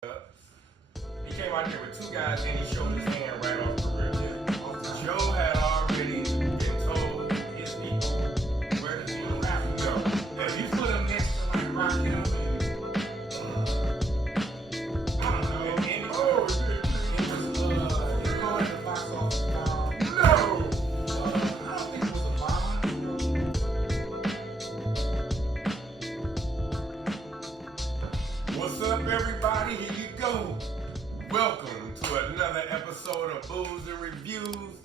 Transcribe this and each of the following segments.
He came out there with two guys and he showed his hand right off the rip. Joe had already been told his people where to go. If you put him next to like Rakim I don't know, and it was it going to the box office bomb. No! I don't think it was a bomb. What's up, everybody? Here you go. Welcome to another episode of Booze and Reviews.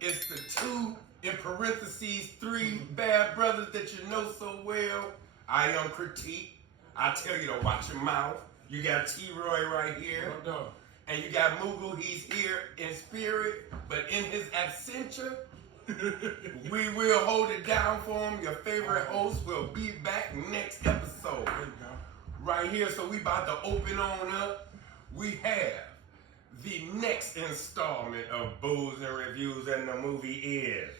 It's the two, in parentheses, three bad brothers that you know so well. I am Critique. I tell you to watch your mouth. You got T-Roy right here. And you got Mughal. He's here in spirit, but in his absentia, we will hold it down for him. Your favorite host will be back next episode. Right here, so we about to open on up. We have the next installment of Booze and Reviews, and the movie is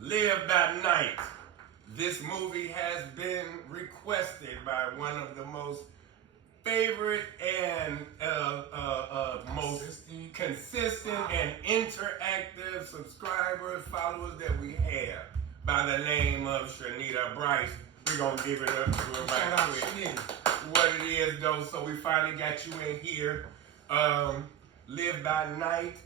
Live by Night. This movie has been requested by one of the most favorite and most consistent and interactive subscribers, followers that we have, by the name of Shanita Bryce. We're gonna give it up to her right quick. What it is though, so we finally got you in here. Live by Night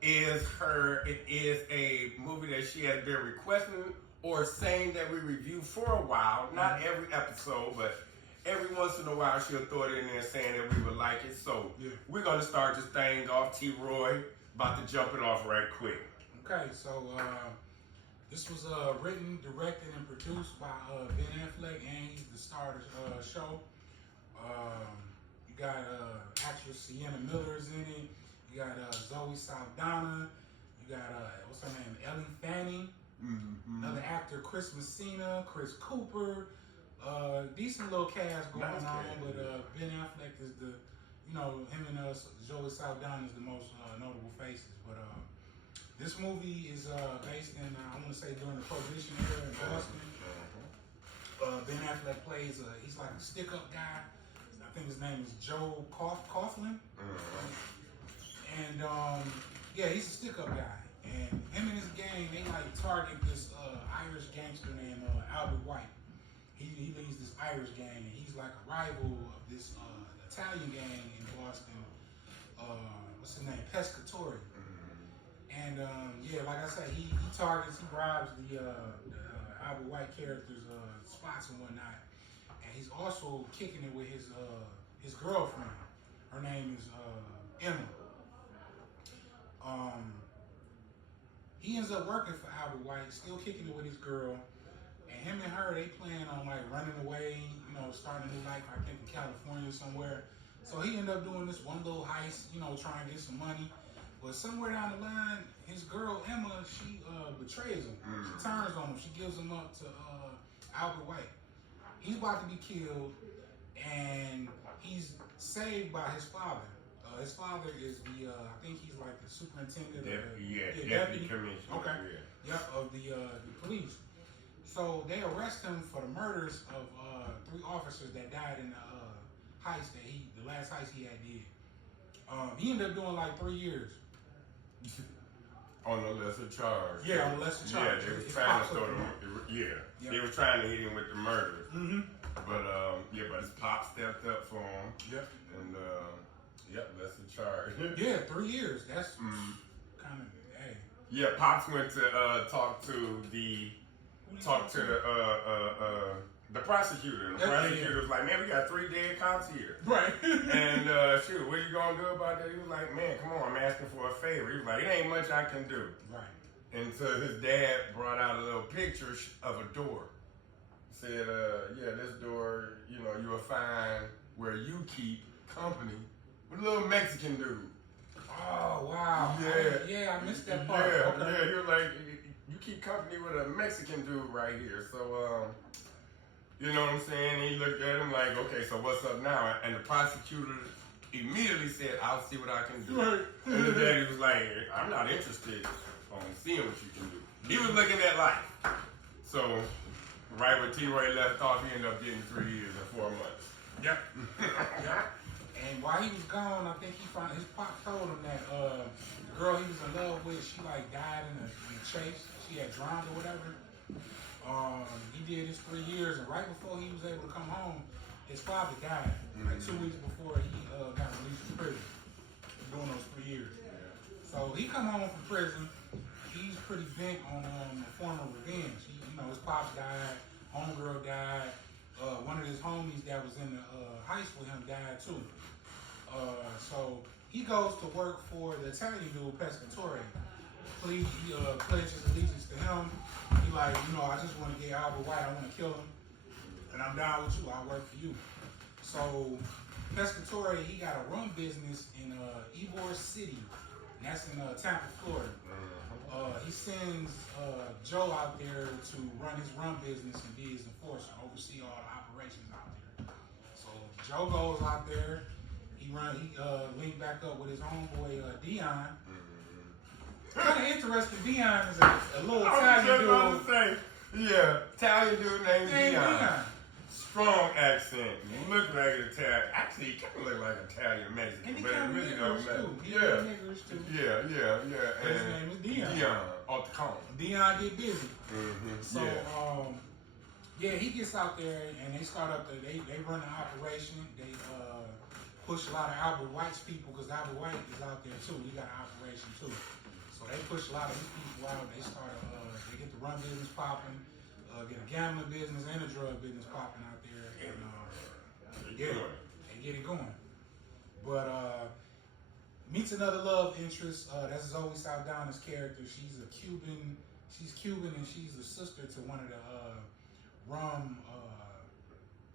is a movie that she has been requesting or saying that we review for a while. Not every episode, but every once in a while she'll throw it in there saying that we would like it. So we're gonna start this thing off. T-Roy, about to jump it off right quick. Okay, so this was written, directed, and produced by Ben Affleck, and he's the star of the show. You got actress Sienna Miller's in it. You got Zoe Saldana. You got what's her name, Ellie Fanning. Another actor, Chris Messina, Chris Cooper. Decent little cast going on, but Ben Affleck is the, him and Zoe Saldana is the most notable faces. But this movie is based in, I want to say, during the Prohibition era in Boston. Ben Affleck plays, he's like a stick-up guy. I think his name is Joe Coughlin. And, he's a stick-up guy. And him and his gang, they like target this Irish gangster named Albert White. He leads this Irish gang, and he's like a rival of this Italian gang in Boston. What's his name? Pescatore. And like I said, he targets, he bribes the Albert White character's spots and whatnot. And he's also kicking it with his girlfriend. Her name is Emma. He ends up working for Albert White, still kicking it with his girl. And him and her, they plan on like running away, starting a new life, I think in California somewhere. So he ended up doing this one little heist, trying to get some money. But somewhere down the line, his girl Emma, she betrays him. She turns on him. She gives him up to Albert White. He's about to be killed, and he's saved by his father. His father is the, I think he's like the superintendent deputy commissioner. Okay. Of the police. So they arrest him for the murders of 3 officers that died in the heist the last heist he had did. He ended up doing like 3 years. On the lesser charge. Yeah, on the lesser charge. Yeah, they was trying to throw him. They were trying to hit him with the murders. But but his pop stepped up for him. And lesser charge. 3 years. That's kind of hey. Yeah, Pops went to talk to the prosecutor. The prosecutor was like, man, we got 3 dead cops here. Right. And shoot, what you gonna do about that? He was like, man, come on, I'm asking for a favor. He was like, it ain't much I can do. Right. Until his dad brought out a little picture of a door. Said, this door, you will find where you keep company with a little Mexican dude. Oh, wow. Yeah. I missed that part. Yeah, he was like, you keep company with a Mexican dude right here. So, you know what I'm saying? And he looked at him like, okay, so what's up now? And the prosecutor immediately said, I'll see what I can do. Right. And the daddy was like, I'm not interested on seeing what you can do. He was looking at life. So, right where T-Roy left off, he ended up getting 3 years and 4 months. Yep. Yep. And while he was gone, I think he found his pop told him that the girl he was in love with, she like died in a chase. She had drowned or whatever. He did his 3 years, and right before he was able to come home, his father died. Like 2 weeks before he got released from prison, during those 3 years. So he come home from prison. He's pretty bent on a form of revenge. His pops died, homegirl died. One of his homies that was in the heist with him died too. So he goes to work for the Italian dude, Pescatore. He pledges allegiance to him. He like, I just want to get Albert White. I want to kill him. And I'm down with you. I'll work for you. So Pescatore, he got a rum business in Ybor City. And that's in Tampa, Florida. He sends Joe out there to run his rum business and be his enforcer, oversee all the operations out there. So Joe goes out there. He linked back up with his homeboy Dion. Kind of interesting. Dion is a little Italian dude. I was just about to say, yeah, Italian dude named Dion. Strong accent. Look like an Italian. Actually, he kind of look like Italian Mexican, but it really don't matter. Yeah. And his name is Dion. Dion, off the cone. Dion get busy. So, he gets out there and they start up. They run an operation. They push a lot of Albert White's people because Albert White is out there too. He got an operation too. So they push a lot of these people out. They start. They get the rum business popping. Get a gambling business and a drug business popping out there, and get it going. But meets another love interest. That's Zoe Saldana's character. She's Cuban, and she's the sister to one of the rum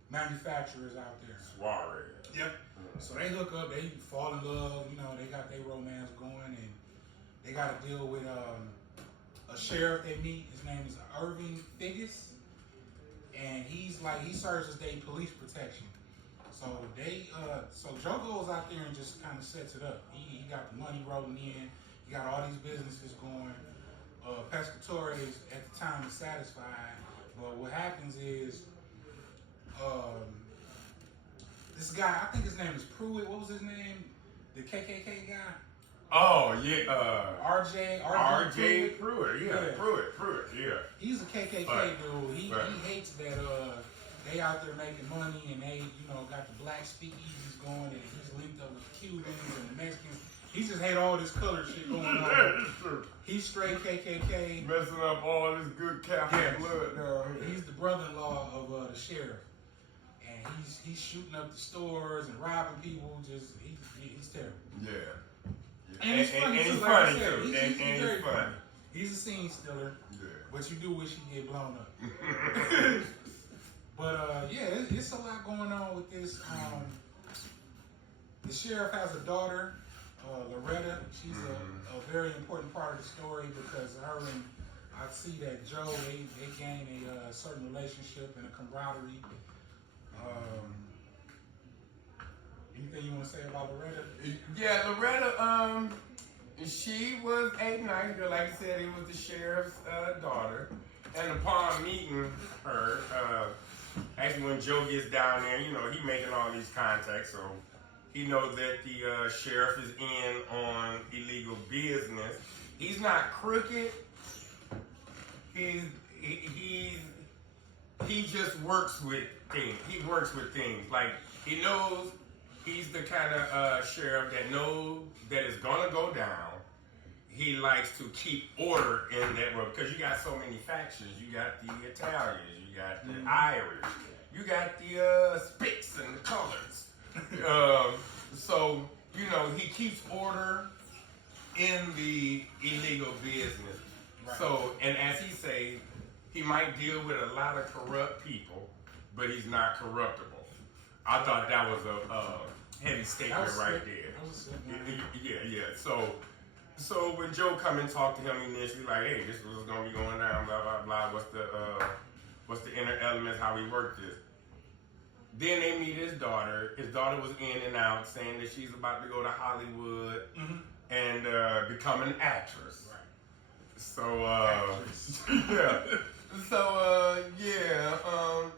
manufacturers out there. Soiree. Yep. So they hook up. They fall in love. They got their romance going, and they got to deal with a sheriff they meet. His name is Irving Figgis, and he serves as their police protection. So so Joe goes out there and just kind of sets it up. He got the money rolling in. He got all these businesses going. Pescatore is at the time is satisfied, but what happens is this guy, I think his name is Pruitt. What was his name? The KKK guy. Oh yeah, RJ Pruitt, Pruitt, yeah. He's a KKK dude. He hates that they out there making money and they got the black speakeasies going and he's linked up with Cubans and the Mexicans. He just hate all this color shit going on. That is true. He's straight KKK, messing up all this good Catholic blood down here. He's the brother-in-law of the sheriff, and he's shooting up the stores and robbing people. He's terrible. Yeah. And he's funny too, like I said. He's very funny. He's a scene stealer, but you do wish he'd get blown up. But it's a lot going on with this. The sheriff has a daughter, Loretta. She's a very important part of the story because her and I see that Joe they gain a certain relationship and a camaraderie. Anything you want to say about Loretta? Yeah, Loretta, she was a nice girl. Like I said, it was the sheriff's daughter. And upon meeting her, actually when Joe gets down there, he making all these contacts, so he knows that the sheriff is in on illegal business. He's not crooked. He just works with things. He works with things. Like, he knows he's the kind of sheriff that knows that it's gonna go down. He likes to keep order in that world because you got so many factions. You got the Italians, you got the Irish, you got the Spits and the colors. So he keeps order in the illegal business. Right. So, and as he say, he might deal with a lot of corrupt people, but he's not corruptible. I thought that was a heavy statement right there. Yeah. So when Joe come and talk to him initially, like, hey, this was gonna be going down, blah blah blah. What's the inner elements? How we work this? Then they meet his daughter. His daughter was in and out, saying that she's about to go to Hollywood and become an actress. Right. So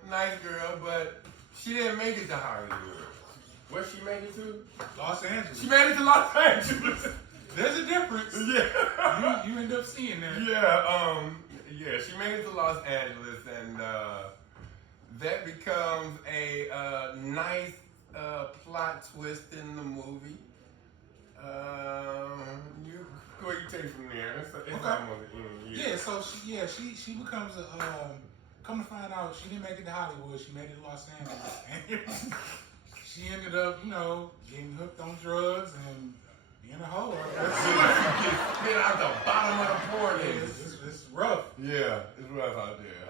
nice girl, but She didn't make it to Hollywood. Where she made it to? Los Angeles. She made it to Los Angeles. There's a difference. Yeah. You end up seeing that. Yeah, she made it to Los Angeles, and that becomes a nice plot twist in the movie. Where you take from there? It's almost the end. Yeah, so she becomes a come to find out she didn't make it to Hollywood, she made it to Los Angeles. And she ended up, getting hooked on drugs and being a hoe. Get out the bottom of the port. It's rough. Yeah, it's rough out there.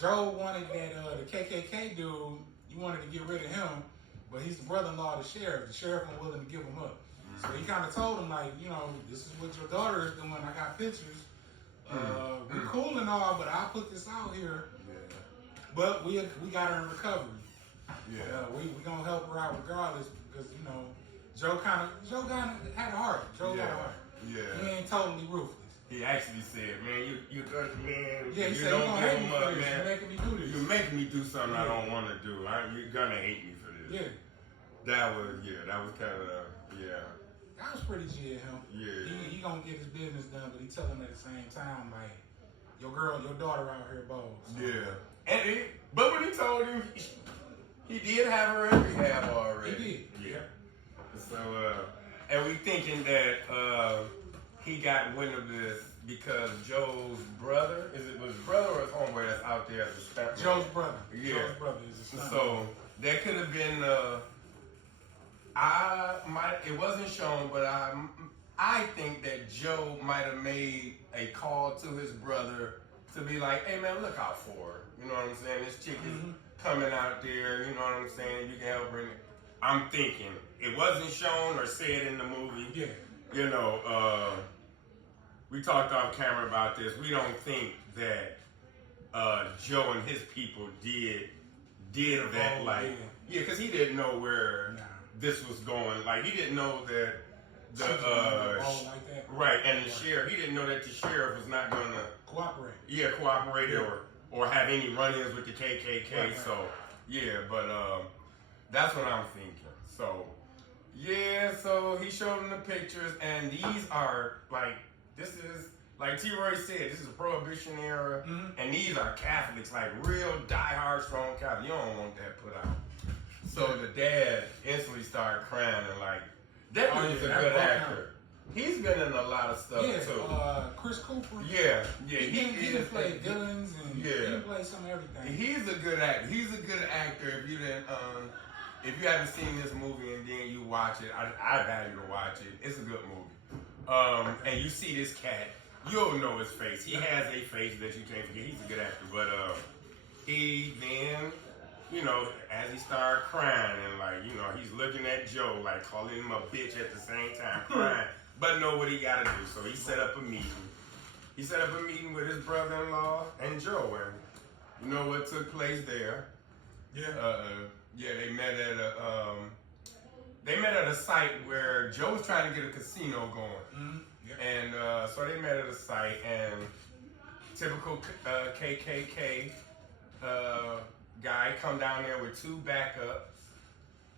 Joe wanted that the KKK dude, he wanted to get rid of him, but he's the brother-in-law of the sheriff. The sheriff wasn't willing to give him up. So he kind of told him, like, this is what your daughter is doing. I got pictures. We're cool and all, but I'll put this out here. Yeah. But we got her in recovery. Yeah. We gonna help her out regardless because Joe kind of had a heart. Joe got a heart. Yeah. He ain't totally ruthless. He actually said, "Man, you good, man. Yeah, he you said, don't you give him up, man. You're making me do this. You're making me do something I don't want to do. You're gonna hate me for this." Yeah. That was kind of That was pretty G of him. Yeah. He gonna get his business done, but he tell him at the same time, like, your daughter out here bold. So. Yeah. But when he told him, he did have her in rehab already. He did. Yeah. So, and we thinking that he got wind of this because Joe's brother, was his brother or his homeboy that's out there as a stunt? Joe's brother. Yeah. Joe's brother is a stunt. So that could have been. It wasn't shown, but I think that Joe might have made a call to his brother to be like, "Hey man, look out for her." You know what I'm saying? This chick is coming out there. You know what I'm saying? You can help her. I'm thinking it wasn't shown or said in the movie. Yeah. We talked off camera about this. We don't think that Joe and his people did that. Because he didn't know where this was going. Like he didn't know that right, and the sheriff. He didn't know that the sheriff was not going to cooperate. Yeah, cooperate or have any run-ins with the KKK. Right. So but that's what I'm thinking. So so he showed him the pictures, and these are this is like T-Roy said, this is a Prohibition era, and these are Catholics, like real die-hard strong Catholics. You don't want that put out. So the dad instantly started crying and that dude's a good actor. He's been in a lot of stuff too. Chris Cooper. Yeah. He can play villains and he can play some of everything. He's a good actor. He's a good actor. If you haven't seen this movie and then you watch it, I value to watch it. It's a good movie. And you see this cat, you'll know his face. He has a face that you can't forget. He's a good actor. But he then, as he started crying and he's looking at Joe, calling him a bitch at the same time, crying, but know what he gotta do. So he set up a meeting. He set up a meeting with his brother-in-law and Joe, and you know what took place there? They met at a site where Joe was trying to get a casino going. And so they met at a site, and typical KKK guy come down there with two backups.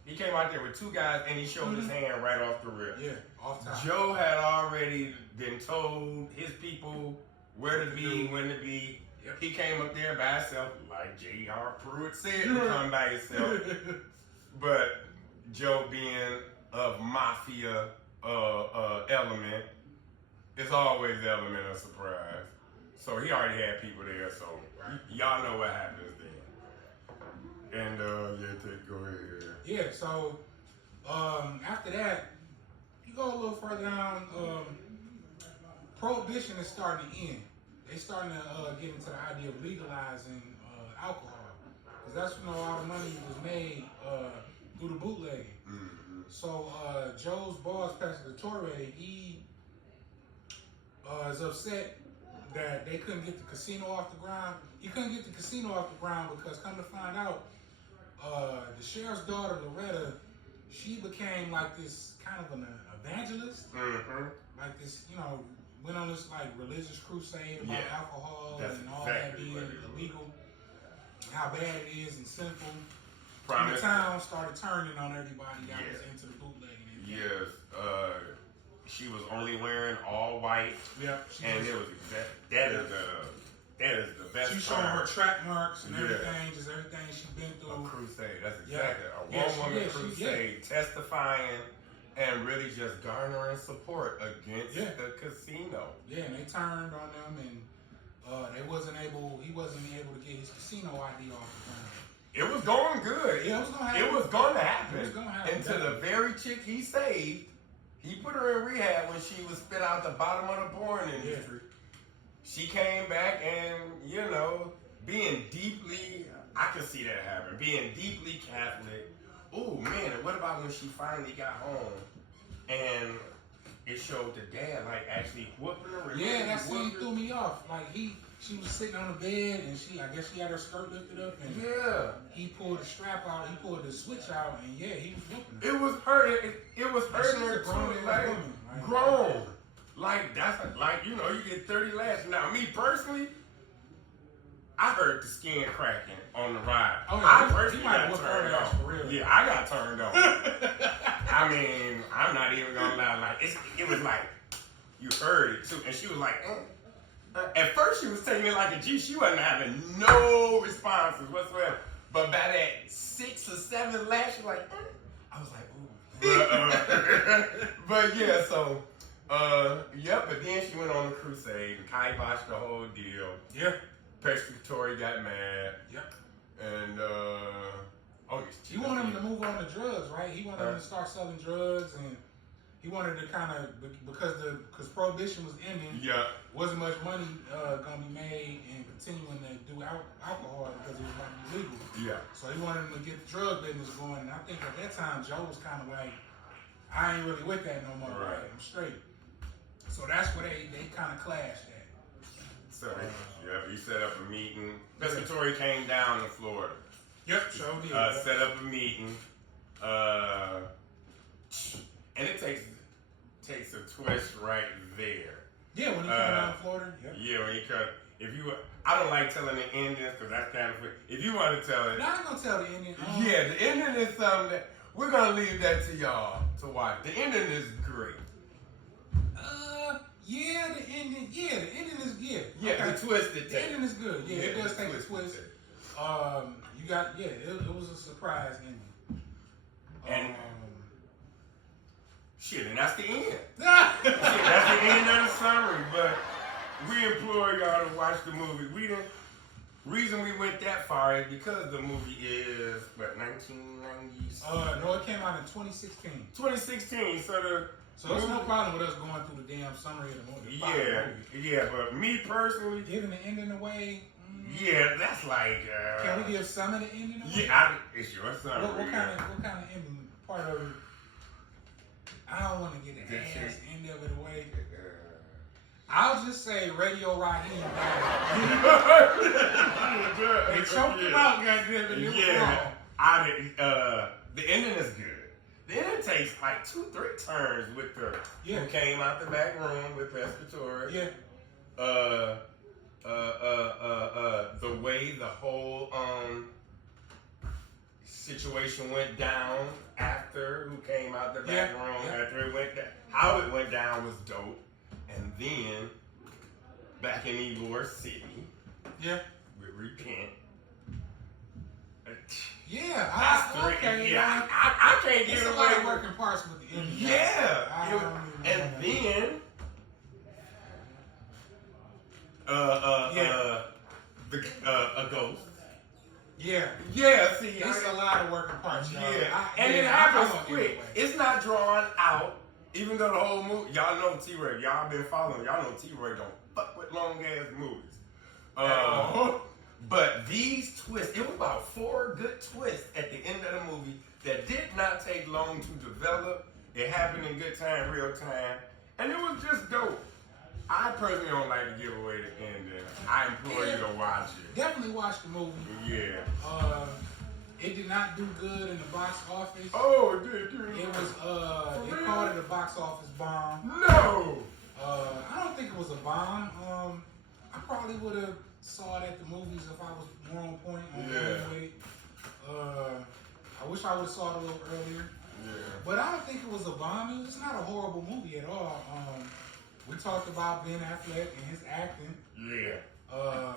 He came out there with two guys, and he showed his hand right off the rip. Yeah, off top. Joe had already been told his people where to be, when to be. Yep. He came up there by himself, like J.R. Pruitt said, to come by himself. But Joe, being of mafia element, it's always the element of surprise. So he already had people there, so y'all know what happens then. And go ahead. Yeah, so after that, you go a little further down, Prohibition is starting to end. They're starting to get into the idea of legalizing alcohol. Because that's when all the money was made through the bootlegging. So Joe's boss, Pastor Torre, he is upset that they couldn't get the casino off the ground. He couldn't get the casino off the ground because, come to find out, the sheriff's daughter, Loretta, she became like this kind of an evangelist. Like this, went on this religious crusade about alcohol and all that being illegal, how bad it is and sinful. And the town started turning on everybody that was into the bootlegging. Yes. She was only wearing all white. Yep. And it was that is the best. She's showing her track marks and everything, just everything she's been through. A crusade. That's exactly a woman crusade, testifying and really just garnering support against the casino. Yeah, and they turned on them, and he wasn't able to get his casino ID off the phone. It was going good. Yeah, it was going to happen. It was going to happen. It was going to happen. And to the very chick he saved, he put her in rehab when she was spit out the bottom of the porn industry. She came back and, being deeply, I can see that happen, being deeply Catholic. Oh, man, and what about when she finally got home and it showed the dad, like, actually whooping her? Yeah, that scene threw me off. Like, she was sitting on the bed and I guess she had her skirt lifted up and he pulled the strap out, he pulled the switch out, and he was whooping her. It was hurting her too, like, grown. Like, you get 30 lashes. Now, me personally, I heard the skin cracking on the ride. Oh, yeah, I personally got turned on. For real. Yeah, I got turned on. I mean, I'm not even gonna lie. Like, it was like, you heard it too. And she was like, At first she was taking it like a G. She wasn't having no responses whatsoever. But by that 6 or 7 lash, like, I was like, ooh. But yeah, so, but then she went on the crusade and kiboshed the whole deal. Yeah. Pescatore got mad. Yep. And, he wanted him to move on to drugs, right? He wanted him to start selling drugs, and he wanted to kind of, because prohibition was ending. Yeah. Wasn't much money gonna be made in continuing to do alcohol because it was about to be legal. Yeah. So he wanted him to get the drug business going, and I think at that time Joe was kind of like, I ain't really with that no more. Right. I'm straight. So that's where they kind of clashed at. So he set up a meeting. Pescatore came down to Florida. Yep, sure did. Set up a meeting. And it takes a twist right there. Yeah, when he came down to Florida. Yep. Yeah, when he cut. I don't like telling the endings because that's kind of quick. If you want to tell it, no, I'm gonna tell the ending. Yeah, the ending is something that we're gonna leave that to y'all to watch. The ending is great. The ending is Yeah, okay. the twist it takes. The ending is good. Yeah, it does take a twist. It was a surprise ending. And and that's the end. That's the end of the summary. But we implore y'all to watch the movie. Reason we went that far is because the movie is 1990s. No, it came out in 2016. 2016. So there's no problem with us going through the damn summary of the movie. Yeah. But me personally, giving the ending away. Yeah, that's like. Can we give some of the ending away? Yeah, it's your summary. What kind of ending part of it? I don't want to get the ass end of it away. I'll just say Radio Raheem died. They choked him out, goddammit. The ending is good. The ending takes like 2-3 turns with her. Yeah. Who came out the back room with Pescatore. Yeah. The way the whole situation went down after who came out the back room after it went down. How it went down was dope. And then back in Ybor City. Yeah. With Repent. Yeah, I can't get away. A lot of working parts with the ending. Yeah. And then a ghost. Yeah. Yeah, see, it's a lot of working parts. Yeah. And it happens quick. It's not drawn out. Even though the whole movie, y'all know T-Ray, y'all been following, y'all know T-Ray don't fuck with long ass movies. But these twists, it was about 4 good twists at the end of the movie that did not take long to develop. It happened in good time, real time, and it was just dope. I personally don't like to give away the ending. I implore you to watch it. Definitely watch the movie. Yeah. It did not do good in the box office. Oh, it did. It was, they called it a box office bomb. No! I don't think it was a bomb. I probably would have saw it at the movies if I was more on point. I wish I would have saw it a little earlier. Yeah. But I don't think it was a bomb. It's not a horrible movie at all. We talked about Ben Affleck and his acting. Yeah.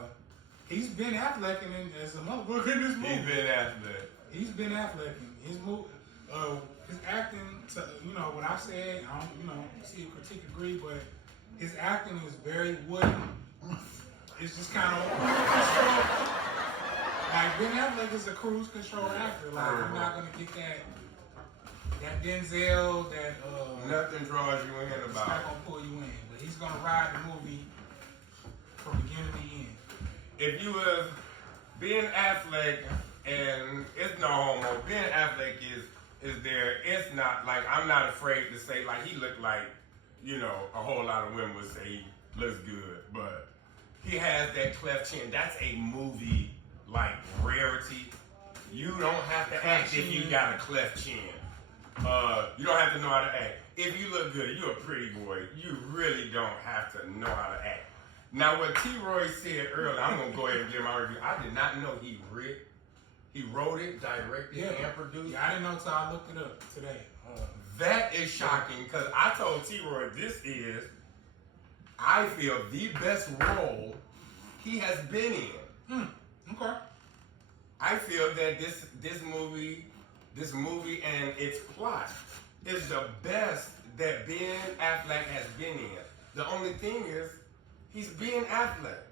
He's Ben Affleck as a motherfucker in this movie. He's Ben Affleck. He's Ben Affleck in his movie. His acting, what I said, I don't, see a critique agree, but his acting is very wooden. It's just kind of like Ben Affleck is a cruise control actor. Like you're not gonna get that Denzel, nothing draws you in it's about. not gonna pull you in, but he's gonna ride the movie from beginning to end. If you was Ben Affleck, and it's no homo, Ben Affleck is there. It's not like, I'm not afraid to say, like, he looked like, a whole lot of women would say he looks good, but he has that cleft chin. That's a movie like rarity. You don't have to act if you got a cleft chin. You don't have to know how to act. If you look good, you're a pretty boy. You really don't have to know how to act. Now, what T-Roy said earlier, I'm going to go ahead and give my review. I did not know he wrote it, directed, and produced. Yeah, I didn't know until I looked it up today. That is shocking, because I told T-Roy this is, I feel, the best role he has been in. Okay. I feel that this movie and its plot is the best that Ben Affleck has been in. The only thing is, he's Ben Affleck.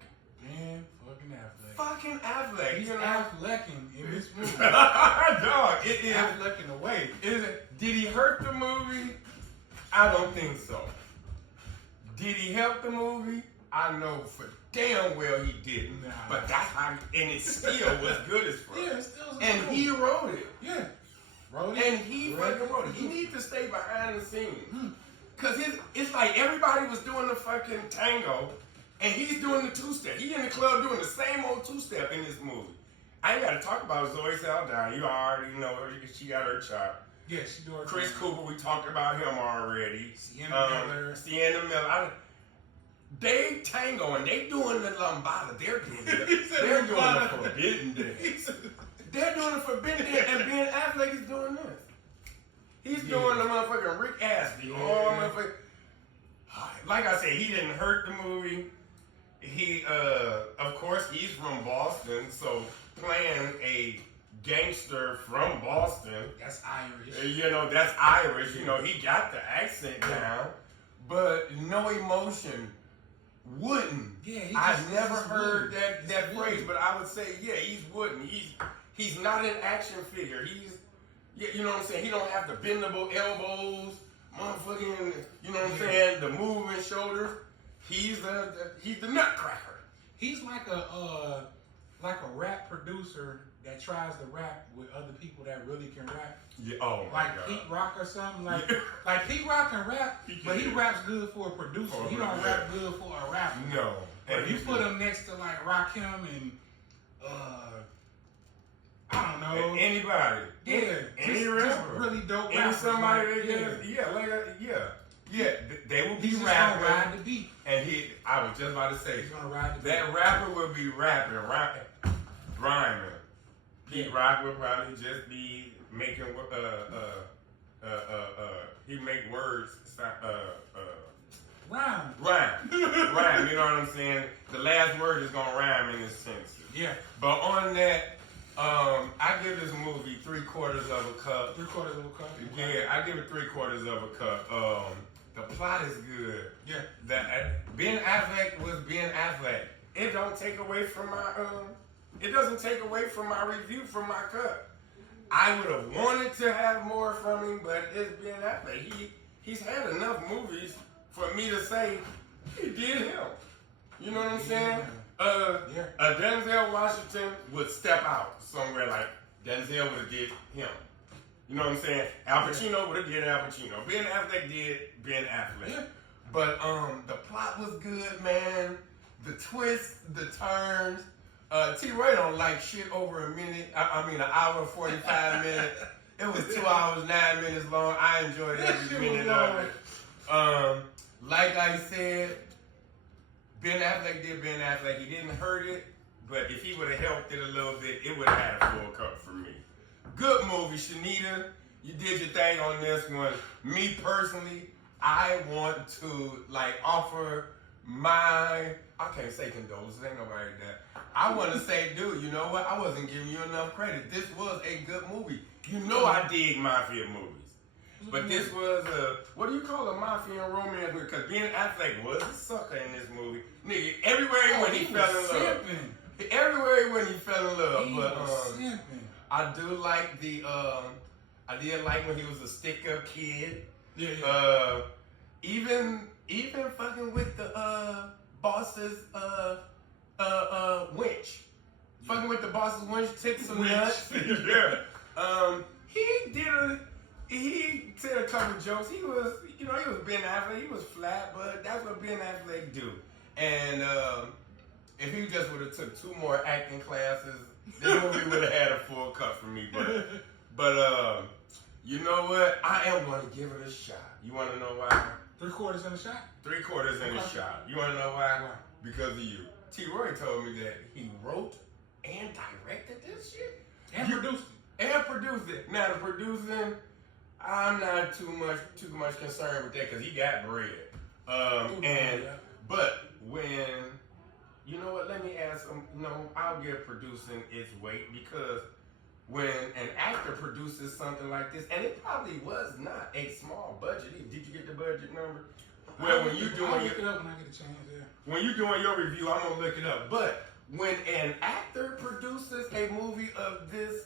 Ben fucking Affleck. Fucking Affleck. He's Afflecking in this movie. Dog, it is. Afflecking away. Did he hurt the movie? I don't think so. Did he help the movie? I know for damn well he didn't. Nah. But that's how, and it still was good as fuck. Yeah, it still was And good. he wrote it. Yeah. Wrote it. And he fucking wrote it. He needs to stay behind the scenes. Because it's like everybody was doing the fucking tango, and he's doing the two-step. He in the club doing the same old two-step in this movie. I ain't got to talk about Zoe Saldana. You already know her. She got her chop. Yeah, she doing Chris Cooper, we talked about him already. Sienna Miller. Sienna Miller. They tango and they doing the lambada. They're doing the forbidden dance. They're doing the forbidden dance, and Ben Affleck is doing this. He's doing the motherfucking Rick Astley. Yeah. Oh, motherfucker. Like I said, he didn't hurt the movie. He, of course, he's from Boston, so playing a gangster from Boston. That's Irish. That's Irish. He got the accent down, but no emotion. Wooden. Yeah, I've never heard that phrase, but I would say, yeah, he's wooden. He's not an action figure. You know what I'm saying? He don't have the bendable elbows, motherfucking, you know what I'm saying? The moving shoulders. He's the nutcracker. He's like a rap producer that tries to rap with other people that really can rap. Yeah. Oh my like God. Pete Rock or something. Like Pete Rock can rap, but he raps good for a producer. He don't rap good for a rapper. No. And you put him next to like Rakim and I don't know. Anybody. Yeah. Any just rapper. really dope Any rappers. somebody like, they will be He's just rapping. gonna ride the beat. And I was just about to say, He's gonna ride the beat. that rapper will be rhyming. Pete Rock will probably just be making he make words Rhyme. rhyme. You know what I'm saying? The last word is gonna rhyme in this sentence. Yeah. But on that, I give this movie 3/4 of a cup. 3/4 of a cup. Yeah, I give it 3/4 of a cup. The plot is good. Yeah. Ben Affleck was Ben Affleck. It don't take away from my It doesn't take away from my review from my cut. I would have wanted to have more from him, but it's Ben Affleck. He's had enough movies for me to say he did him. You know what I'm saying? A Denzel Washington would step out somewhere like Denzel would have did him. You know what I'm saying? Al Pacino would have did Al Pacino. Ben Affleck did Ben Affleck. Yeah. But the plot was good, man. The twists, the turns. T-Ray don't like shit over a minute. An hour and 45 minutes. It was 2 hours, 9 minutes long. I enjoyed every minute of it. Like I said, Ben Affleck did Ben Affleck. He didn't hurt it, but if he would have helped it a little bit, it would have had a full cup for me. Good movie, Shanita. You did your thing on this one. Me personally, I want to offer my, I can't say condolences, ain't nobody that. I want to say, dude, you know what? I wasn't giving you enough credit. This was a good movie. You know I dig mafia movies. But this was what do you call a mafia and romance movie? Because Ben Affleck was a sucker in this movie. Nigga, everywhere he went, he fell in love. Everywhere he went, he fell in love. But I do like I did like when he was a stick-up kid. Yeah. Even fucking with the boss's winch. Yeah. Fucking with the boss's winch, took some nuts. Yeah. He said a couple jokes. He was Ben Affleck. He was flat, but that's what Ben Affleck do. And if he just would have took 2 more acting classes, this movie would have had a full cut for me. But you know what? I am going to give it a shot. You want to know why? 3/4 in a shot? 3/4 in a shot. You want to know why? Because of you. T. Roy told me that he wrote and directed this shit. And produced it. And produced it. Now the producing, I'm not too much concerned with that because he got bread. But when, you know what? Let me ask him. I'll give producing its weight because when an actor produces something like this, and it probably was not a small budget. Did you get the budget number? Well, when you doing I'll look it up when I get a chance. Yeah. When you're doing your review, I'm gonna look it up. But when an actor produces a movie of this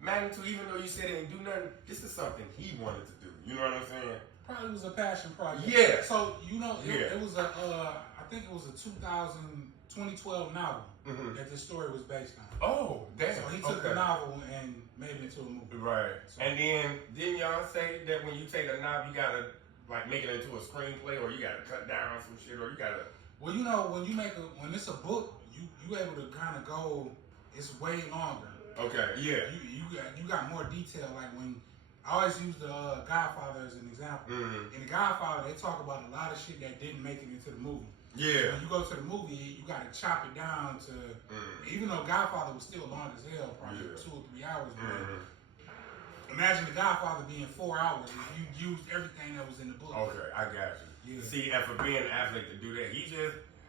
magnitude, even though you said it ain't do nothing, this is something he wanted to do. You know what I'm saying? Probably was a passion project. Yeah. So it was a I think it was a 2012 novel that this story was based on. Oh, damn. So he took the novel and made it into a movie. Right. So, and then didn't y'all say that when you take a novel, you gotta make it into a screenplay, or you gotta cut down some shit, or you gotta. Well, when it's a book, you able to kind of go. It's way longer. Okay. Yeah. You got more detail. Like when I always use the Godfather as an example. Mm-hmm. In the Godfather, they talk about a lot of shit that didn't make it into the movie. Yeah. When you go to the movie, you got to chop it down to, even though Godfather was still long as hell, probably 2 or 3 hours. Imagine the Godfather being 4 hours if you used everything that was in the book. Okay, I got you. Yeah. See, and for Ben Affleck to do that,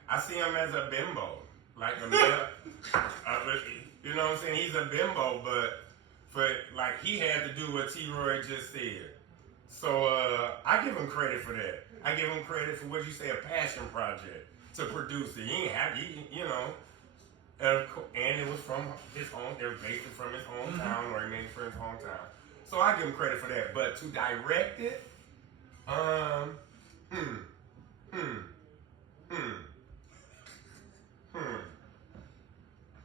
I see him as a bimbo. Like a male, you know what I'm saying? He's a bimbo, but he had to do what T. Roy just said. So I give him credit for that. I give him credit for what you say, a passion project to produce it. He ain't happy, and it was from his home. It was based from his hometown, or he made it for his hometown. So I give him credit for that. But to direct it,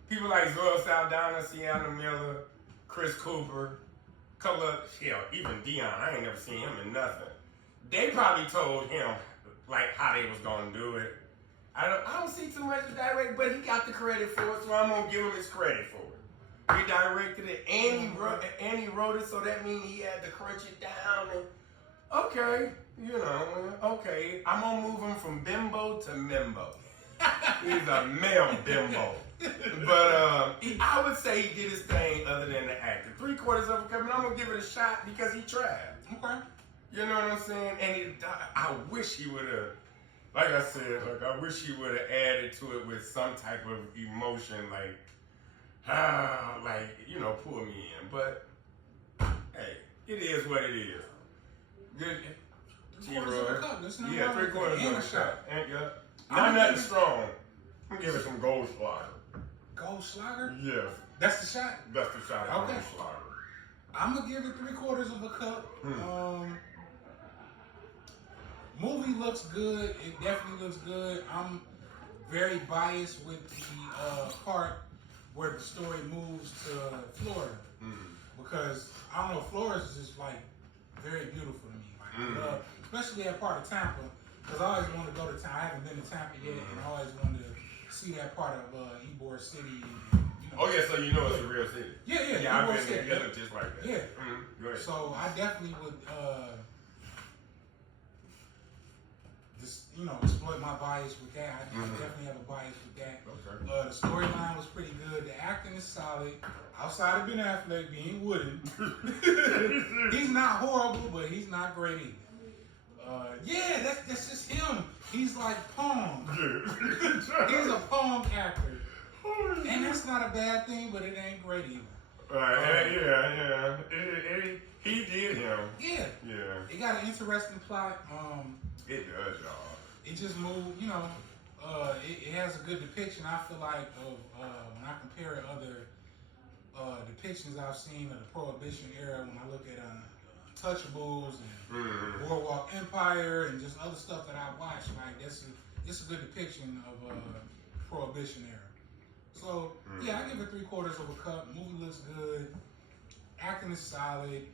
people like Zoe Saldana, Sienna Miller, Chris Cooper, even Dion. I ain't never seen him in nothing. They probably told him how they was gonna do it. I don't see too much to direct, but he got the credit for it, so I'm gonna give him his credit for it. He directed it and he wrote it, so that means he had to crunch it down. And okay, I'm gonna move him from bimbo to membo. He's a male bimbo. But I would say he did his thing other than the acting. 3/4 of it coming. I'm gonna give it a shot because he tried. Okay. You know what I'm saying? And I wish he would have, like I said, I wish he would have added to it with some type of emotion, pull me in. But hey, it is what it is. Good. T-Roy. 3/4 of a shot. Not nothing strong. I'm gonna give it some Goldschlager. Goldschlager? Yes. That's the shot? That's the shot of okay. Goldschlager. I'm gonna give it 3/4 of a cup. Movie looks good. It definitely looks good. I'm very biased with the part where the story moves to Florida. Because I don't know, Florida is just very beautiful to me. I love, especially that part of Tampa. Because I always wanted to go to Tampa. I haven't been to Tampa yet, and I always wanted to see that part of Ybor City. Oh yeah, so you know it's a real city. Yeah, I've been there. It looks just like that. Yeah. Go ahead. So I definitely would just exploit my bias with that. I definitely have a bias with that. Okay. The storyline was pretty good. The acting is solid. Outside of Ben Affleck being wooden, he's not horrible, but he's not great either. Yeah, that's just him. He's like Pong. He's a Pong actor, and that's not a bad thing, but it ain't great either. Right. Yeah. He did him. Yeah. It got an interesting plot. It does, y'all. It just moved, it has a good depiction, I feel like, of when I compare it other depictions I've seen of the Prohibition era, when I look at Untouchables and Boardwalk Empire and just other stuff that I watched, like, it's a good depiction of Prohibition era. So, yeah, I give it 3/4 of a cup. Movie looks good. Acting is solid.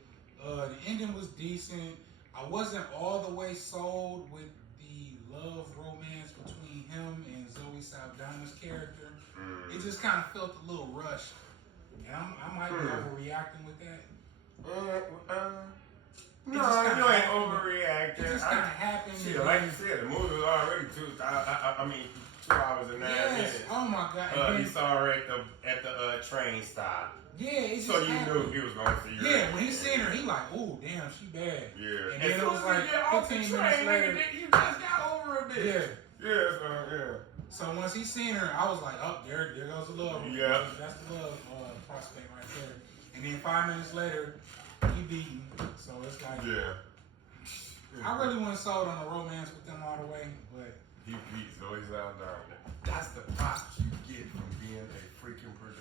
The ending was decent. I wasn't all the way sold with the love romance between him and Zoe Saldana's character. It just kind of felt a little rushed. And I might be overreacting with that. No, you ain't overreacting. It just kind of happened. Shit, like you said, the movie was already 2 hours and 9 minutes. Oh my God. He saw her at the train stop. Yeah, it just so you happened. knew he was going to see her. Yeah, when he seen her, he like, oh, damn, she bad. Yeah. And then it was like 15 minutes later. You just got over a bit. Yeah. So once he seen her, I was like, oh, there goes the love. Yeah. That's the love prospect right there. And then 5 minutes later, he beaten. So it's like, I really wasn't sold on a romance with them all the way, but he beats Zoe Saldana. That's the props you get from being a freaking producer.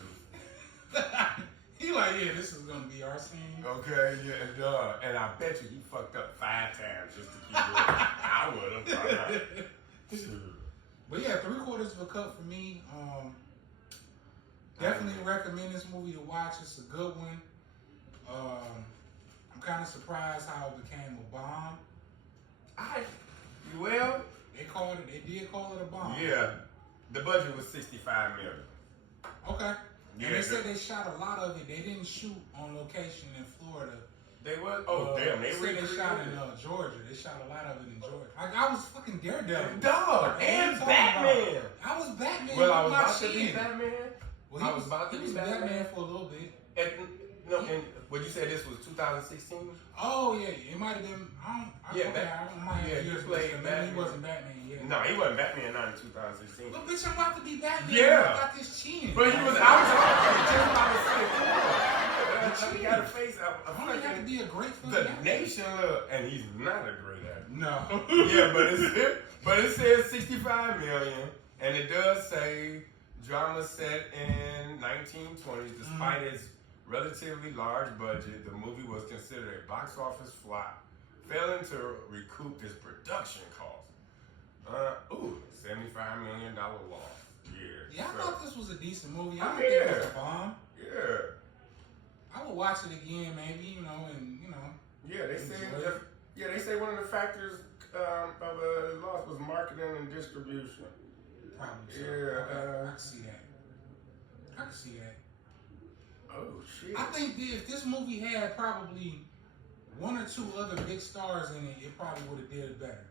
He like, yeah, this is gonna be our scene. Okay, yeah, and I bet you he fucked up 5 times just to keep it. I would have. But yeah, 3/4 of a cup for me. Definitely recommend this movie to watch. It's a good one. I'm kind of surprised how it became a bomb. They did call it a bomb. Yeah, the budget was $65 million. Okay. Yeah, and they said they shot a lot of it. They didn't shoot on location in Florida. They was? They said they shot in Georgia. They shot a lot of it in Georgia. I was fucking Daredevil. Dog, and Batman. I was Batman. Well, I was about to be Batman. Well, he was Batman for a little bit. And what you said, this was 2016? Oh, yeah. It might have been. I might have years played Batman. He wasn't Batman yet. No, he wasn't Batman not in 2016. But bitch, I'm about to be Batman. Yeah. I got this chin. But he was out. He got a face out. I don't have to be a great film. The nation look, and he's not a great actor. No. Yeah, but it says $65 million, and it does say drama set in 1920s. Despite its relatively large budget, the movie was considered a box office flop, failing to recoup its production costs. $75 million loss. Yeah, I thought this was a decent movie. I don't think it was a bomb. Yeah. I would watch it again, maybe, Yeah, they say one of the factors of a loss was marketing and distribution. Probably so. Yeah. I can see that. Oh shit. I think if this movie had probably 1 or 2 other big stars in it, it probably would have did it better.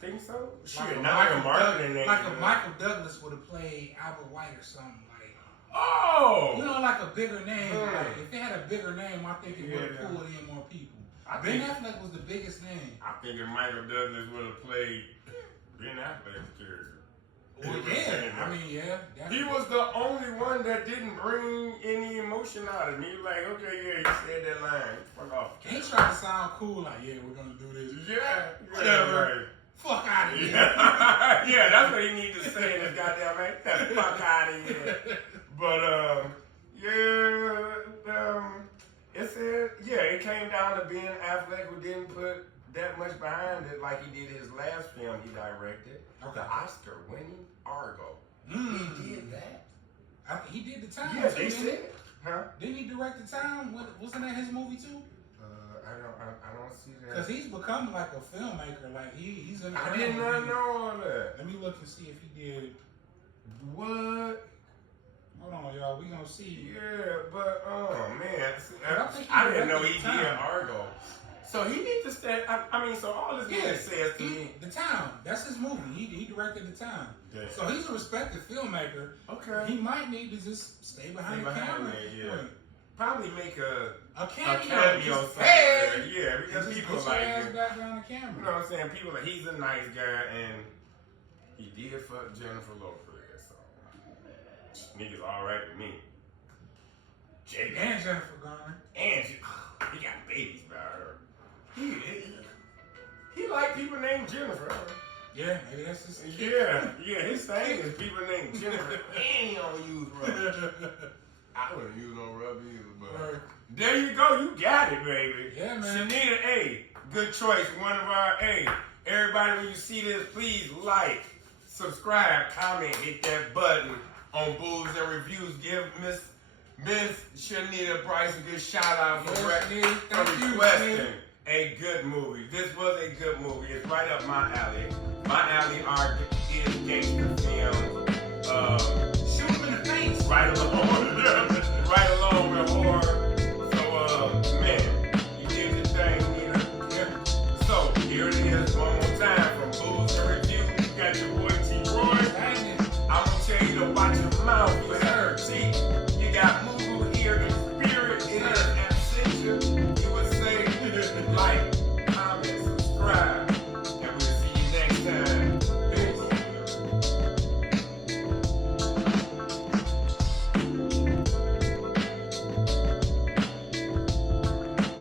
Think so? Like Shit, now the marketing ain't like if Michael Douglas would have played Albert White or something like. Oh! Like a bigger name. Like, if they had a bigger name, I think it would have pulled in more people. Ben Affleck was the biggest name. I think if Michael Douglas would have played Ben Affleck's character. Well, yeah. I mean, yeah. Definitely. He was the only one that didn't bring any emotion out of me. He was like, okay, yeah, you said that line. Fuck off. He tried to sound cool, like, yeah, we're going to do this. Yeah. Whatever. Right. Fuck out of here. Yeah, that's what he needs to say in this goddamn man. The fuck out of here. But, it said, it came down to Ben Affleck, who didn't put that much behind it like he did his last film he directed, the Oscar-winning Argo. He did that. He did The Town. Yeah, they said. Huh? Didn't he direct The Town? Wasn't that his movie too? I don't see that. Because he's become like a filmmaker. Like he's in. I did not know all that. Let me look and see if he did. What? Hold on, y'all. We gonna see. Yeah, but man, I I didn't know he did Argo. So he needs to stay. I mean, so all this movie says to me. The Town. That's his movie. He directed The Town. Damn. So he's a respected filmmaker. Okay. He might need to just stay behind the camera. Probably make a cameo somewhere. Hey! Yeah, because people like it. Back behind the camera. You know what I'm saying? People like he's a nice guy and he did fuck Jennifer Lopez. So niggas all right with me. And Jennifer Garner. And he got babies by her. He like people named Jennifer. Yeah, maybe that's just yeah. His thing is people named Jennifer, and he don't use rub. I wouldn't use no rub either, but there you go. You got it, baby. Yeah, man. Shanita, good choice. One of our everybody, when you see this, please like, subscribe, comment, hit that button on Boobs and Reviews. Give Miss Shanita Bryce a good shout out for requesting a good movie. This was a good movie. It's right up my alley. My alley is gangster film. Shoot him in the face. Right along with horror.